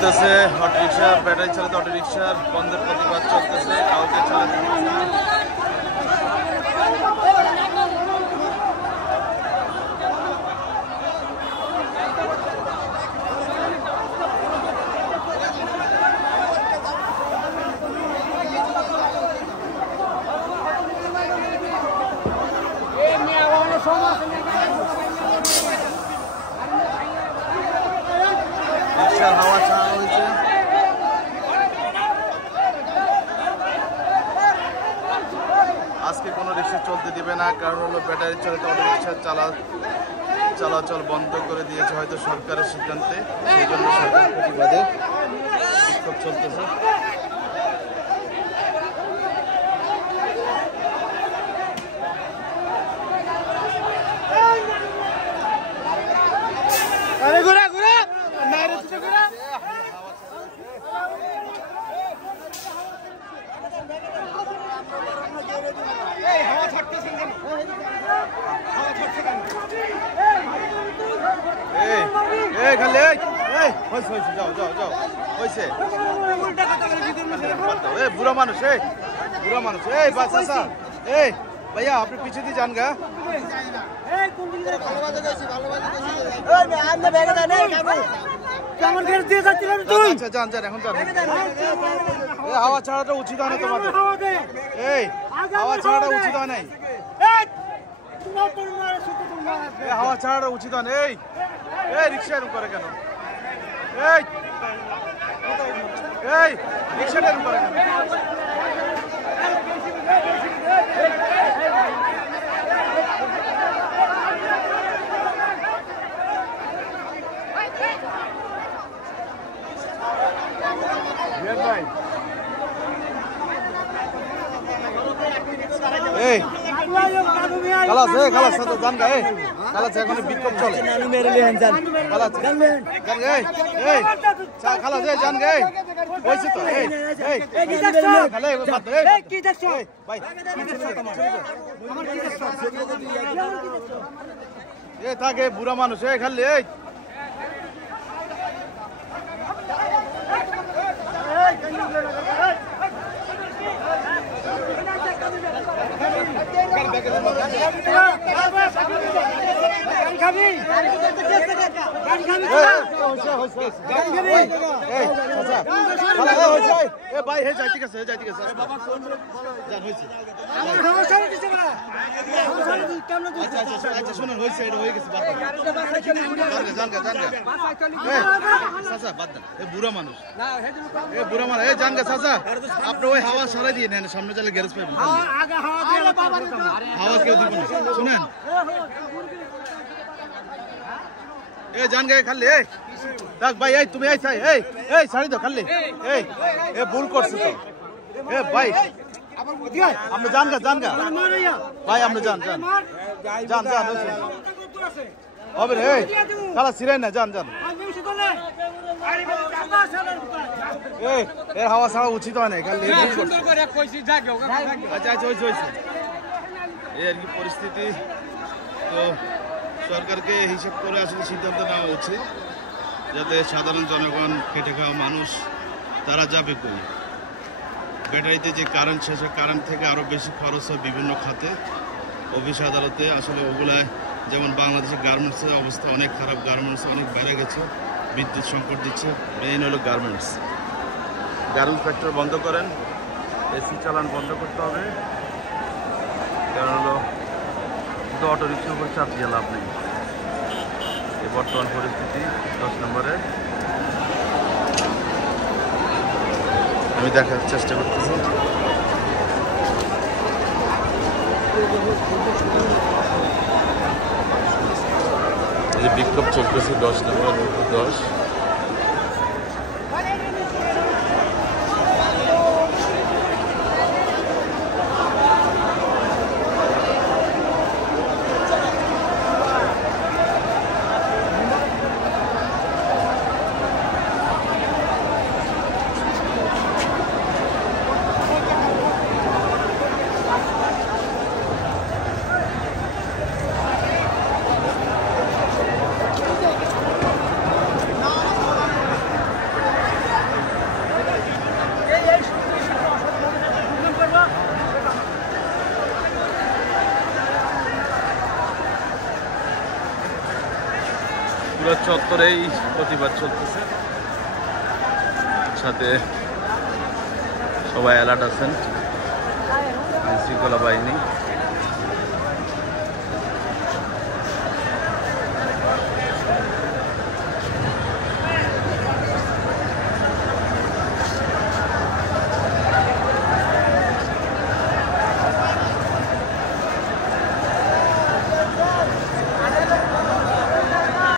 চলতেছে autorickshaw, battery চালিত অটোরিকশার বন্ধের প্রতিবাদ চলতেছে। কাউকে চালাতে দিচ্ছে না। রিকশার হাওয়া ছাড়ানো হয়েছে। আজকে কোনো রিক্সা চলতে দিবে না, কারণ হলো ব্যাটারি চালিত অটোরিকশা চলাচল বন্ধ করে দিয়েছে হয়তো সরকারের সিদ্ধান্তে। সেই জন্য সরকারের প্রতিবাদে বিক্ষোভ চলতেছে। বুড়া মানুষ, বুড়া মানুষ, ভাইয়া আপনি পিছিয়ে দিয়ে যান গা। যান যান, এখন যান। হাওয়া ছাড়াটা উচিত হয় না তোমাদের, হাওয়া ছাড়াটা উচিত হয় নাই, হাওয়া ছাড়াটা উচিত হয় না। এই রিক্সা এরকম করে কেন? এই রিক্সাটা এরকম করে কেন? বিক্ষোভ চলে। থাকে বুড়া মানুষ খালি ভাই হে যাই, ঠিক আছে যাই, ঠিক আছে। আচ্ছা শুনুন, হয়েছে, এটা হয়ে গেছে, বাদ দেন। বুড়া মানুষ, বুড়া মানুষ, জান গা চাচা, আপনি ওই হাওয়া সারাই দিয়ে নেন, সামনে চালে গ্যারেজ পাইবেন। হাওয়া কেউ দিব না, শুনেন। জান গে খালি দেখ ভাই, তুমি ছাড়ি দাও খালি। ভুল করছে তো ভাই, আপনি জান গা ভাই, আপনি যান হবে রে, খালা ছিলেন না, যান এর হাওয়া ছাড়া উচিত হয় না, খালি আচ্ছা হয়েছে এই আর কি পরিস্থিতি। তো সরকারকে হিসাব করে আসলে সিদ্ধান্ত নেওয়া উচিত, যাতে সাধারণ জনগণ, খেটে খাওয়া মানুষ, তারা যাবে কই। ব্যাটারিতে যে কারেন্ট, সে কারেন্ট থেকে আরও বেশি খরচ হয় বিভিন্ন খাতে, অফিস আদালতে। আসলে ওগুলায় যেমন বাংলাদেশের গার্মেন্টসের অবস্থা অনেক খারাপ, গার্মেন্টস অনেক বেড়ে গেছে, বিদ্যুৎ সংকট দিচ্ছে। মেইন হলো গার্মেন্টস ফ্যাক্টরি বন্ধ করেন, এসি চালান বন্ধ করতে হবে, কারণ হলো শুধু অটো রিক্সার উপর চাপ দিয়ে লাভ নেই। এই বর্তমান পরিস্থিতি 10 নম্বরে আমি দেখার চেষ্টা করতেছি। এই যে বিক্ষোভ চলতেছে 10 নম্বর 10। ফেসিবাদ চত্বরেই প্রতিবাদ চলতেছে, সাথে সবাই অ্যালার্ট আছেন, শৃঙ্খলা বাহিনী।